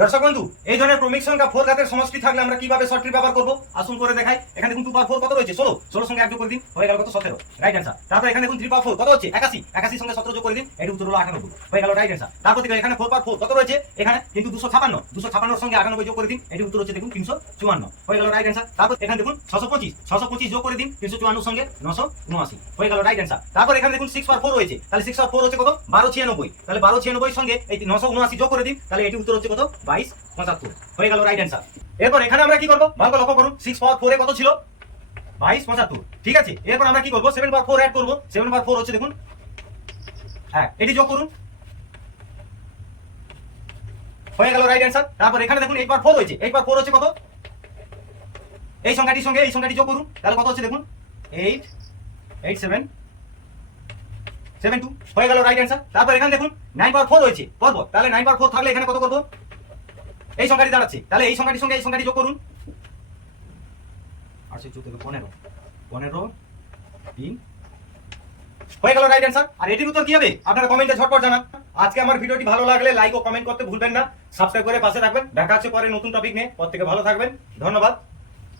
দর্শক বন্ধু, এই ধরনের ক্রমিক সংখ্যা 4 ঘাতের সমষ্টি থাকলে আমরা কিভাবে শর্ট ট্রি ব্যবহার করব আসুন করে দেখাই। এখানে দেখুন 2 পাওয়ার 4 কত রয়েছে 16, 16 সঙ্গে 1 যোগ করে দিন, হয়ে গেল কত 17, রাইট অ্যানসার। তারপর এখানে দেখুন 3 পাওয়ার 4 কত হচ্ছে 81, 81 সঙ্গে 17 যোগ করে দিন, এর উত্তর হলো 98, হয়ে গেল রাইট অ্যানসার। তারপর দেখুন এখানে 4 পাওয়ার 4 কত রয়েছে, এখানে কিন্তু 256, 256 এর সঙ্গে 98 যোগ করে দিন, এর উত্তর হচ্ছে দেখুন 354, হয়ে গেল রাইট অ্যানসার। তারপর এখানে দেখুন 625, 625 যোগ করে দিন 354 সঙ্গে 979, হয়ে গেল রাইট অ্যানসার। তারপর এখানে দেখুন 6 পাওয়ার 4 রয়েছে, তাহলে 6 পাওয়ার 4 হচ্ছে কত 1296, তাহলে 1296 সঙ্গে এই 979 যোগ করে দিন, তাহলে এটি উত্তর হচ্ছে কত 2275, হয়ে গেল রাইট অ্যানসার। এরপর এখানে আমরা কি করব ভালো করে লক্ষ্য করুন, 6 পাওয়ার 4 এ কত ছিল 2275, ঠিক আছে। এরপর আমরা কি করব 7 পাওয়ার 4 অ্যাড করব, 7 পাওয়ার 4 হচ্ছে দেখুন 1, এটি যোগ করুন, হয়ে গেল রাইট অ্যানসার। তারপর এখানে দেখুন 8 পাওয়ার 4 হয়েছে, 8 পাওয়ার 4 হচ্ছে কত, এই সংখ্যাটির সঙ্গে এই সংখ্যাটি যোগ করুন, তাহলে কত হচ্ছে দেখুন 88772, হয়ে গেল রাইট অ্যানসার। তারপর এখানে দেখুন 9 পাওয়ার 4 হয়েছে পরপর, তাহলে 9 পাওয়ার 4 থাকলে এখানে কত করব, এই সংখ্যাটি দাঁড়াচ্ছে, তাহলে এই সংখ্যাটির সঙ্গে এই সংখ্যাটি যোগ করুন, 15, 3, হয়ে গেল রাইট অ্যানসার। আর এটির উত্তর কি হবে আপনারা কমেন্টে ঝটপট জানান। আজকে আমার ভিডিওটি ভালো লাগলে লাইক ও কমেন্ট করতে ভুলবেন না, সাবস্ক্রাইব করে পাশে থাকবেন। দেখা হচ্ছে পরে নতুন টপিক নিয়ে, প্রত্যেকে ভালো থাকবেন, ধন্যবাদ।